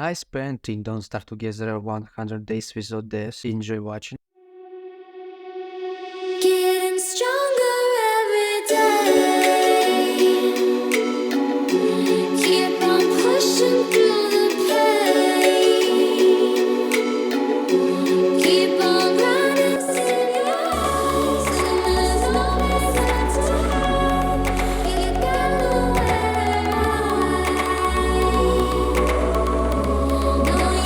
I spent in Don't Starve Together 100 days without death. Enjoy watching. Getting stronger every day. Keep on pushing through the pain. Keep on running till your eyes, and there's no reason to hide. You gotta wear no, you gotta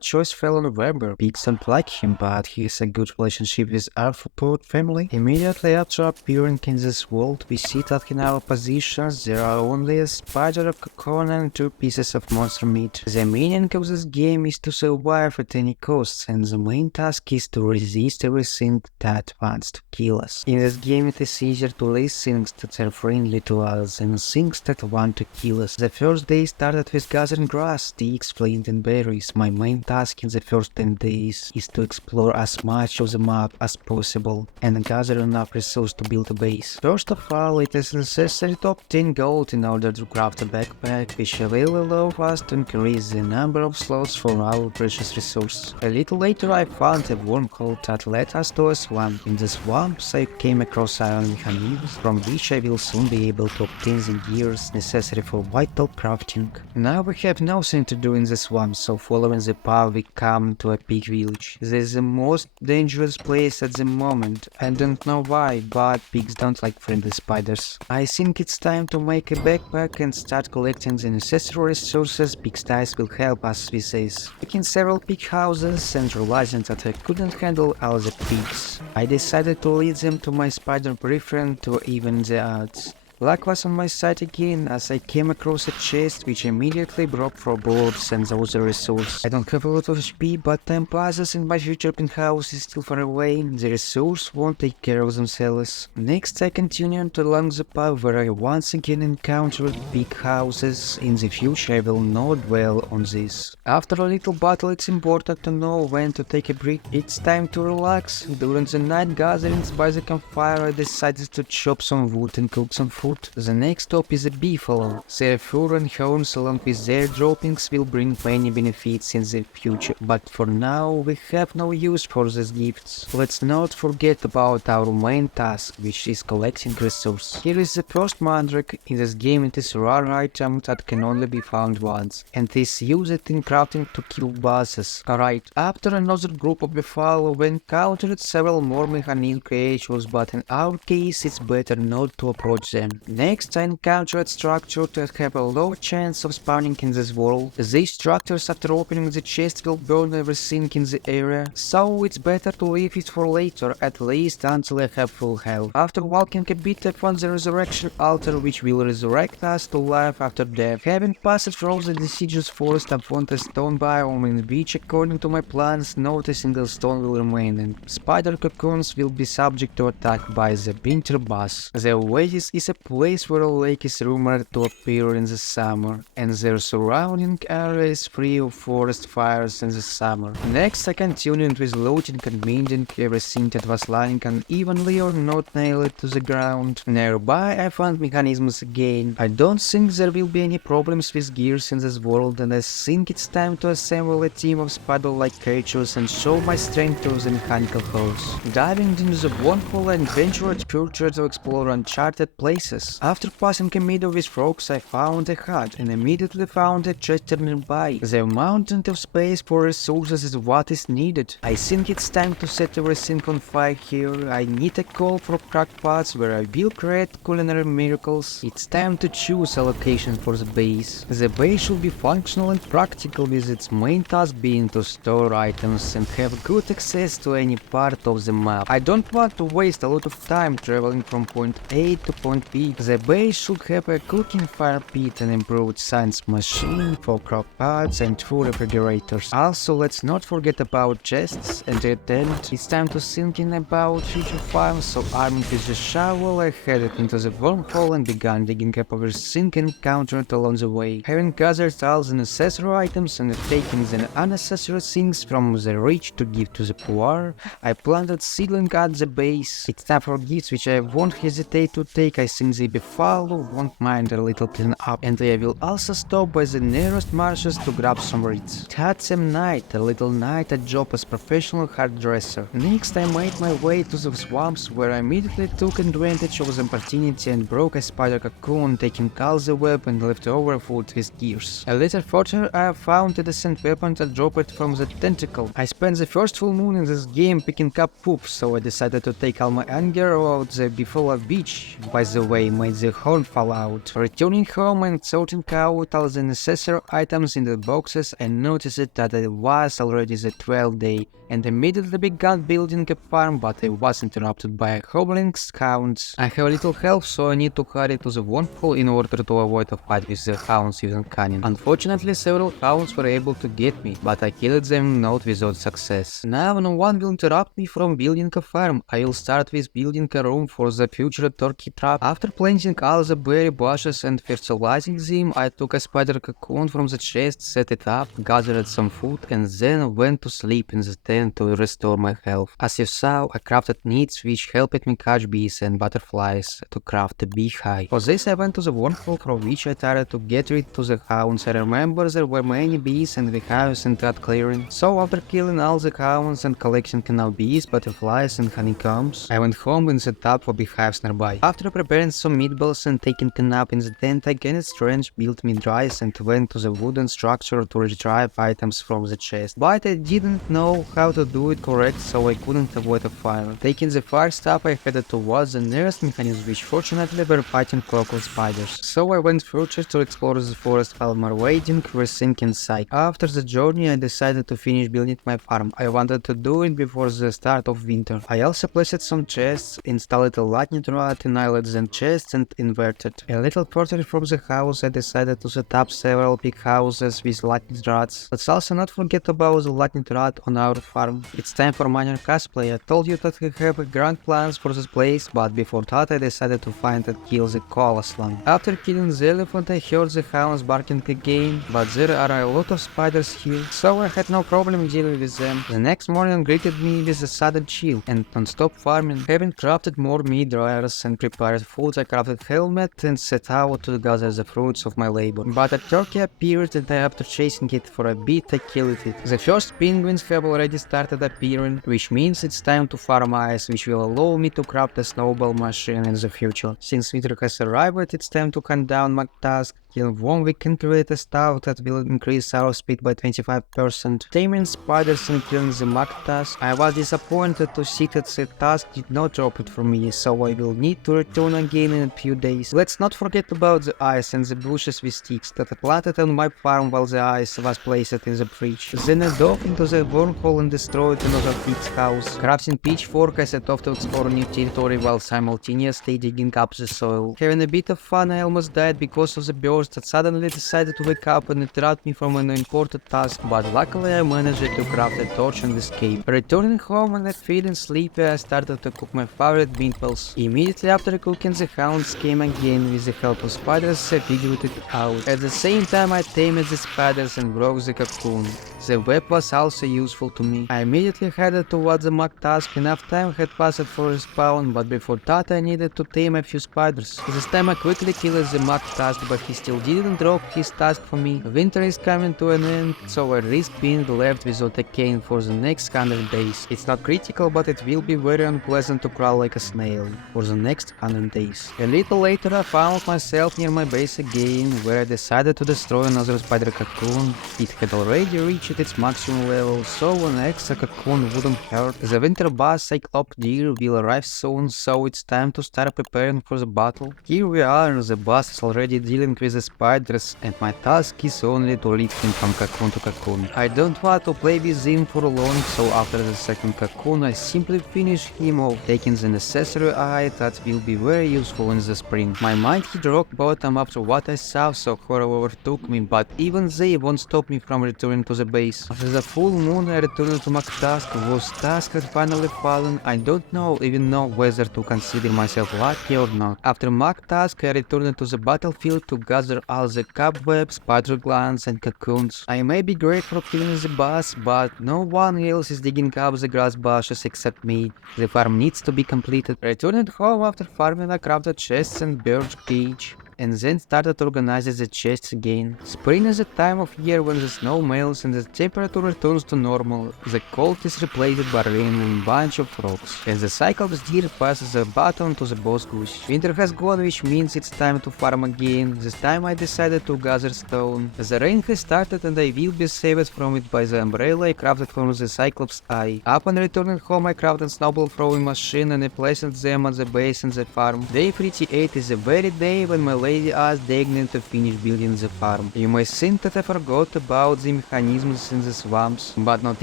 Choice fell on Weber. Pigs don't like him, but he has a good relationship with Arthropod family. Immediately after appearing in this world, we see that in our positions there are only a spider, a cocoon, and 2 pieces of monster meat. The meaning of this game is to survive at any cost, and the main task is to resist everything that wants to kill us. In this game it is easier to leave things that are friendly to us than things that want to kill us. The first day started with gathering grass, sticks, flint and berries. My main task in the first 10 days is to explore as much of the map as possible and gather enough resources to build a base. First of all, it is necessary to obtain gold in order to craft a backpack, which will allow us to increase the number of slots for our precious resource. A little later I found a wormhole that led us to a swamp. In the swamps I came across iron mechanisms from which I will soon be able to obtain the gears necessary for vital crafting. Now we have nothing to do in the swamp, so following the path we come to a pig village. This is the most dangerous place at the moment. I don't know why, but pigs don't like friendly spiders. I think it's time to make a backpack and start collecting the necessary resources. Pigsties will help us with this. Picking several pig houses and realizing that I couldn't handle all the pigs, I decided to lead them to my spider boyfriend to even the odds. Luck was on my side again as I came across a chest which immediately broke for boards and other resources. I don't have a lot of HP, but time passes and my future penthouse is still far away. The resources won't take care of themselves. Next I continued along the path where I once again encountered big houses. In the future I will not dwell on this. After a little battle it's important to know when to take a break. It's time to relax. During the night gatherings by the campfire I decided to chop some wood and cook some food. The next stop is a beefalo. Their fur and horns along with their droppings will bring many benefits in the future, but for now we have no use for these gifts. Let's not forget about our main task, which is collecting resources. Here is the first mandrake. In this game it is a rare item that can only be found once, and is used in crafting to kill bosses. Alright, after another group of beefalo we encountered several more mechanical creatures, but in our case it's better not to approach them. Next I encountered structures that have a low chance of spawning in this world. These structures after opening the chest will burn everything in the area, so it's better to leave it for later, at least until I have full health. After walking a bit I found the resurrection altar which will resurrect us to life after death. Having passed through the deciduous forest I found a stone biome in which according to my plans not a single stone will remain and spider cocoons will be subject to attack by the winter boss. The oasis is a place where a lake is rumored to appear in the summer, and their surrounding area is free of forest fires in the summer. Next I continued with looting and mending everything that was lying unevenly or not nailed to the ground. Nearby I found mechanisms again. I don't think there will be any problems with gears in this world, and I think it's time to assemble a team of spider-like creatures and show my strength through the mechanical house. Diving into the wormhole I adventured further to explore uncharted places. After passing a meadow with frogs I found a hut and immediately found a chest nearby. The mountain of space for resources is what is needed. I think it's time to set everything on fire here. I need a coal for crackpots where I will create culinary miracles. It's time to choose a location for the base. The base should be functional and practical, with its main task being to store items and have good access to any part of the map. I don't want to waste a lot of time traveling from point A to point B pit. The base should have a cooking fire pit, an improved science machine for crop pots and 2 refrigerators. Also, let's not forget about chests and the tent. It's time to think in about future farms, so arming with the shovel, I headed into the wormhole and began digging up everything encountered along the way. Having gathered all the necessary items and taking the unnecessary things from the rich to give to the poor, I planted seedling at the base. It's time for gifts which I won't hesitate to take. I think the buffalo won't mind a little clean up, and I will also stop by the nearest marshes to grab some reeds. It had some night, a little night a job as professional hairdresser. Next I made my way to the swamps, where I immediately took advantage of the opportunity and broke a spider cocoon, taking all the web and leftover food with gears. A little further I found a decent weapon that dropped from the tentacle. I spent the first full moon in this game picking up poop, so I decided to take all my anger out the Buffalo Beach. By the way, made the horn fall out. Returning home and sorting out all the necessary items in the boxes, I noticed that it was already the 12th day, and immediately began building a farm, but I was interrupted by a hobbling hounds. I have a little help, so I need to hurry to the wormhole in order to avoid a fight with the hounds using cunning. Unfortunately, several hounds were able to get me, but I killed them not without success. Now no one will interrupt me from building a farm. I will start with building a room for the future turkey trap. After planting all the berry bushes and fertilizing them, I took a spider cocoon from the chest, set it up, gathered some food, and then went to sleep in the tent to restore my health. As you saw, I crafted nets which helped me catch bees and butterflies to craft a beehive. For this I went to the wormhole from which I tried to get rid of the hounds. I remember there were many bees and beehives in that clearing, so after killing all the hounds and collecting enough bees, butterflies and honeycombs, I went home and set up for beehives nearby. After preparing some meatballs and taking a nap in the tent, I gained strength, built me rice, and went to the wooden structure to retrieve items from the chest. But I didn't know how to do it correct, so I couldn't avoid a fire. Taking the fire stuff, I headed towards the nearest mechanisms, which fortunately were fighting crocodile spiders. So I went further to explore the forest while marauding everything in sight. After the journey, I decided to finish building my farm. I wanted to do it before the start of winter. I also placed some chests, installed a lightning rod in eyelets and chests, and inverted. A little further from the house, I decided to set up several big houses with lightning rods. Let's also not forget about the lightning rod on our farm. It's time for minor cosplay. I told you that I have grand plans for this place, but before that I decided to find and kill the koala slug. After killing the elephant, I heard the hounds barking again, but there are a lot of spiders here, so I had no problem dealing with them. The next morning greeted me with a sudden chill and non-stop farming. Having crafted more meat dryers and prepared food, I crafted helmet and set out to gather the fruits of my labor. But a turkey appeared, and after chasing it for a bit, I killed it. The first penguins have already started appearing, which means it's time to farm ice, which will allow me to craft a snowball machine in the future. Since winter has arrived, it's time to hunt down my task. In 1 week can create a stuff that will increase our speed by 25%. Taming spiders and killing the mag task. I was disappointed to see that the task did not drop it for me, so I will need to return again in a few days. Let's not forget about the ice and the bushes with sticks that I planted on my farm while the ice was placed in the fridge. Then I dove into the wormhole and destroyed another pig's house. Crafting pitchfork, I set off to explore new territory while simultaneously digging up the soil. Having a bit of fun, I almost died because of the birds that suddenly decided to wake up and interrupt me from an important task, but luckily I managed to craft a torch and escape. Returning home and feeling sleepy, I started to cook my favorite meatballs. Immediately after cooking, the hounds came again. With the help of spiders, I figured it out. At the same time, I tamed the spiders and broke the cocoon. The web was also useful to me. I immediately headed towards the mag task. Enough time had passed for respawn, but before that I needed to tame a few spiders. This time I quickly killed the mag task, but he still didn't drop his task for me. Winter is coming to an end, so I risk being left without a cane for the next 100 days. It's not critical, but it will be very unpleasant to crawl like a snail for the next 100 days. A little later I found myself near my base again, where I decided to destroy another spider cocoon. It had already reached its maximum level, so an extra cocoon wouldn't hurt. The winter boss Cyclops deer will arrive soon, so it's time to start preparing for the battle. Here we are, the boss is already dealing with the spiders, and my task is only to lead him from cocoon to cocoon. I don't want to play with him for long, so after the second cocoon I simply finish him off, taking the necessary eye that will be very useful useful in the spring. My mind hit rock bottom after what I saw, so horror overtook me, but even they won't stop me from returning to the base. After the full moon, I returned to Maktask, whose task had finally fallen. I don't even know whether to consider myself lucky or not. After Maktask, I returned to the battlefield to gather all the cobwebs, spider glands, and cocoons. I may be great for killing the boss, but no one else is digging up the grass bushes except me. The farm needs to be completed. Returned home after farming, I crafted chests and bird cage, and then started organizing the chests again. Spring is the time of year when the snow melts and the temperature returns to normal. The cold is replaced by rain and a bunch of frogs, and the Cyclops deer passes the baton to the boss goose. Winter has gone, which means it's time to farm again. This time I decided to gather stone. The rain has started and I will be saved from it by the umbrella I crafted from the Cyclops eye. Upon returning home, I crafted snowball throwing machine and I placed them at the base in the farm. Day 38 is the very day when my lady asked Dagnan to finish building the farm. You may think that I forgot about the mechanisms in the swamps, but not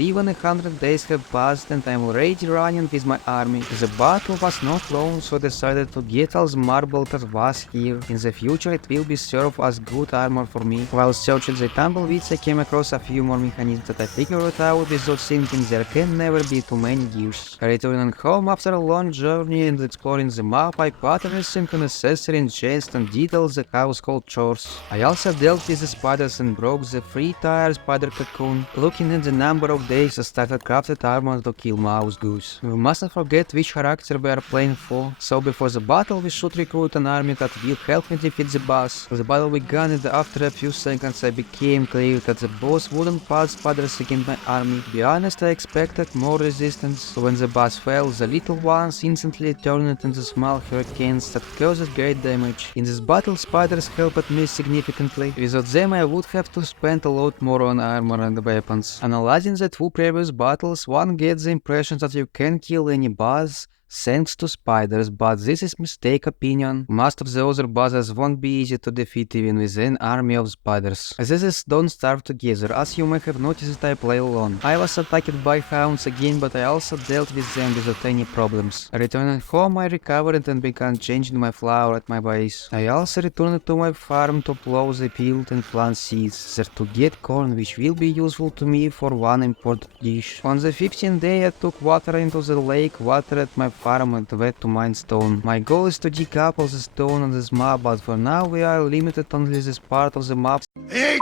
even 100 days have passed and I am already running with my army. The battle was not long, so I decided to get all the marble that was here. In the future it will be serve as good armor for me. While searching the tumbleweeds, I came across a few more mechanisms that I figured out without thinking there can never be too many gears. Returning home after a long journey and exploring the map, I put everything necessary in chests and did all the household chores. I also dealt with the spiders and broke the 3-tier spider cocoon. Looking at the number of days, I started crafted armor to kill mouse goose. We mustn't forget which character we are playing for, so before the battle we should recruit an army that will help me defeat the boss. The battle began and after a few seconds I became clear that the boss wouldn't pass spiders against my army. To be honest, I expected more resistance. When the boss fell, the little ones instantly turned into small hurricanes that caused great damage. In this battle, spiders helped me significantly. Without them, I would have to spend a lot more on armor and weapons. Analyzing the 2 previous battles, one gets the impression that you can kill any boss thanks to spiders, but this is mistake opinion. Most of the other bosses won't be easy to defeat even with an army of spiders. These don't start together, as you may have noticed I play alone. I was attacked by hounds again, but I also dealt with them without any problems. Returning home, I recovered and began changing my flour at my base. I also returned to my farm to plow the field and plant seeds there to get corn, which will be useful to me for one important dish. On the 15th day, I took water into the lake, watered my farm and went to mine stone. My goal is to dig up all the stone on this map, but for now we are limited only this part of the map. 8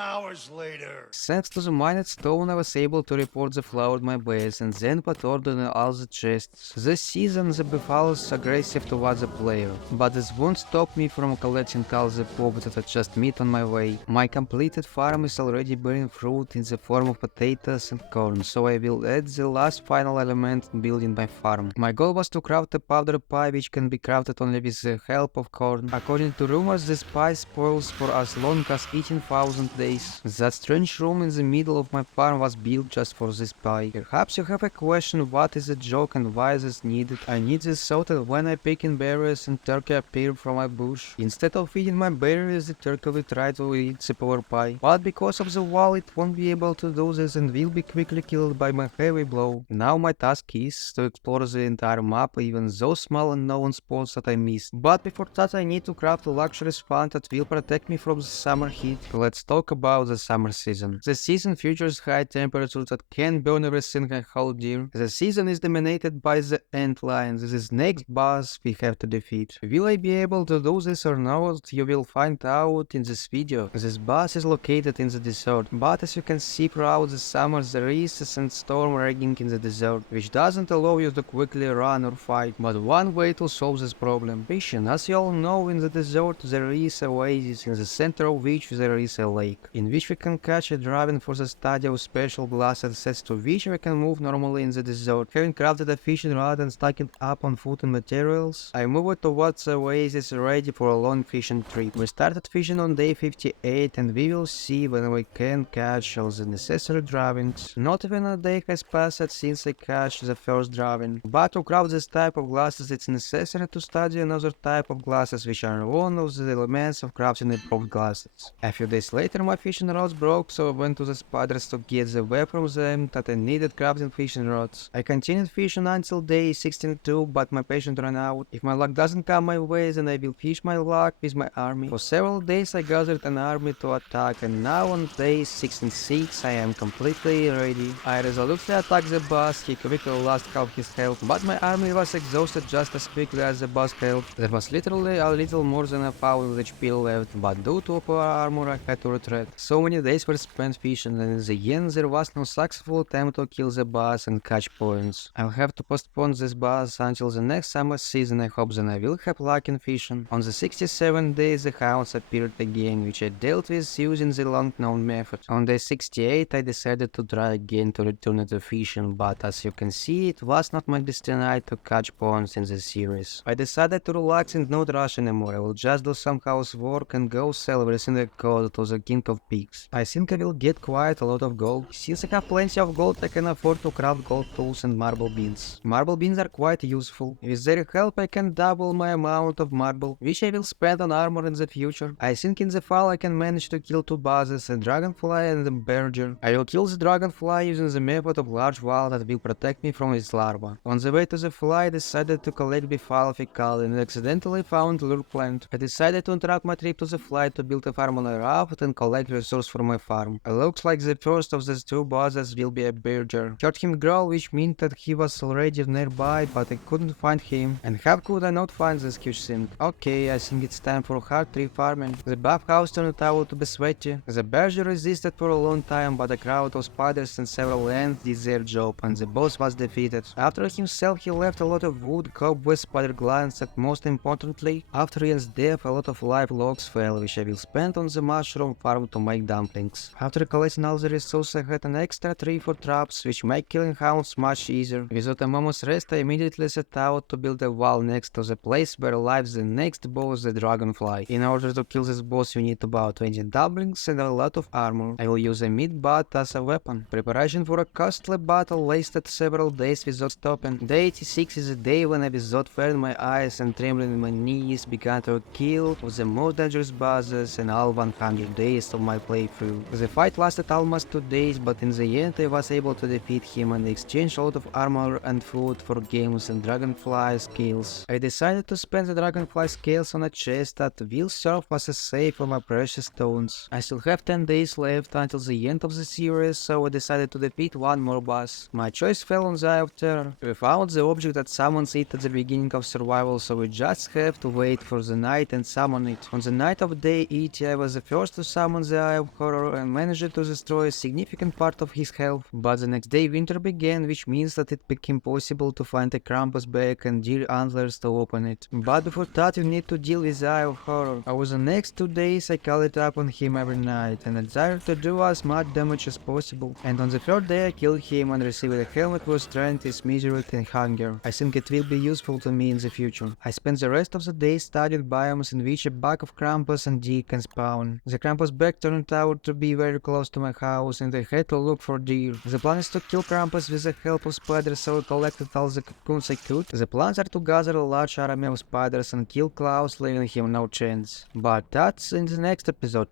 hours later. Thanks to the mined stone, I was able to report the flower at my base and then put order in all the chests. This season the buffalo is aggressive towards the player, but this won't stop me from collecting all the pop that I just meet on my way. My completed farm is already bearing fruit in the form of potatoes and corn, so I will add the last final element in building my farm. My goal was to craft a powder pie which can be crafted only with the help of corn. According to rumors, this pie spoils for as long as 18,000 days. That strange room in the middle of my farm was built just for this pie. Perhaps you have a question what is a joke and why is this needed? I need this so that when I pick in berries and turkey appear from my bush, instead of eating my berries, the turkey will try to eat the poor pie. But because of the wall it won't be able to do this and will be quickly killed by my heavy blow. Now my task is to explore the entire map, even those small unknown spots that I missed. But before that I need to craft a luxurious fan that will protect me from the summer heat. Let's talk about the summer season. The season features high temperatures that can burn everything I hold dear. The season is dominated by the antlion. This is next boss we have to defeat. Will I be able to do this or not? You will find out in this video. This boss is located in the desert, but as you can see throughout the summer there is a sandstorm raging in the desert, which doesn't allow you to quickly run or fight. But one way to solve this problem. Patient. As you all know, in the desert there is a oasis in the center of which there is a lake, in which we can catch a dragon for the study of special glass access to which we can move normally in the desert. Having crafted a fishing rod and stuck it up on food and materials, I moved towards the oasis ready for a long fishing trip. We started fishing on day 58 and we will see when we can catch all the necessary dragons. Not even a day has passed since I catch the first dragon. But to craft this type of glasses it's necessary to study another type of glasses which are one of the elements of crafting improved glasses. A few days later my fishing fishing rods broke, so I went to the spiders to get the web from them that I needed crafting fishing rods. I continued fishing until day 16-2, but my patience ran out. If my luck doesn't come my way, then I will fish my luck with my army. For several days I gathered an army to attack, and now on day 16-6 I am completely ready. I resolutely attacked the boss. He quickly lost half his health, but my army was exhausted just as quickly as the boss health. There was literally a little more than a thousand HP left, but due to poor armor I had to retreat. So many days were spent fishing, and in the end there was no successful attempt to kill the boss and catch points. I'll have to postpone this boss until the next summer season. I hope then I will have luck in fishing. On the 67th day the hounds appeared again, which I dealt with using the long known method. On day 68 I decided to try again to return to fishing, but as you can see it was not my destiny to catch points in the series. I decided to relax and not rush anymore. I will just do some housework and go sell everything I got to the king of pigs. I think I will get quite a lot of gold. Since I have plenty of gold I can afford to craft gold tools and marble beans. Marble beans are quite useful. With their help I can double my amount of marble, which I will spend on armor in the future. I think in the fall I can manage to kill two bosses, a dragonfly and a berger. I will kill the dragonfly using the method of large wall that will protect me from its larva. On the way to the fly I decided to collect befoul fecal and accidentally found lure plant. I decided to interrupt my trip to the fly to build a farm on a raft and collect resources for my farm. It looks like the first of these two bosses will be a berger. Heard him growl, which meant that he was already nearby, but I couldn't find him. And how could I not find this huge thing? Okay, I think it's time for hard tree farming. The buffhouse turned out to be sweaty. The berger resisted for a long time, but a crowd of spiders and several ants did their job, and the boss was defeated. After himself he left a lot of wood, cobwebs, spider glands, and most importantly, after his death a lot of live logs fell, which I will spend on the mushroom farm to make dumplings. After collecting all the resources I had an extra tree for traps, which make killing hounds much easier. Without a moment's rest I immediately set out to build a wall next to the place where lives the next boss, the dragonfly. In order to kill this boss you need about 20 dumplings and a lot of armor. I will use a meat bat as a weapon. Preparation for a costly battle lasted several days without stopping. Day 86 is a day when I without fearing my eyes and trembling in my knees began to kill the most dangerous bosses in all 100 days of my playthrough. The fight lasted almost 2 days, but in the end I was able to defeat him and exchange a lot of armor and food for games and dragonfly scales. I decided to spend the dragonfly scales on a chest that will serve as a safe for my precious stones. I still have 10 days left until the end of the series, so I decided to defeat one more boss. My choice fell on the Eye of Terror. We found the object that summons it at the beginning of survival, so we just have to wait for the night and summon it. On the night of day 80 I was the first to summon the Eye of Horror and managed to destroy a significant part of his health. But the next day winter began, which means that it became possible to find a Krampus bag and deer antlers to open it. But before that you need to deal with the Eye of Horror. Over the next 2 days I call it up on him every night and I desired to do as much damage as possible. And on the third day I killed him and received a helmet with strength, misery and hunger. I think it will be useful to me in the future. I spent the rest of the day studying biomes in which a bag of Krampus and deer can spawn. The Krampus bag turned out to be very close to my house and I had to look for deer. The plan is to kill Krampus with the help of spiders, so I collected all the cocoons I could. The plans are to gather a large army of spiders and kill Klaus, leaving him no chance. But that's in the next episode.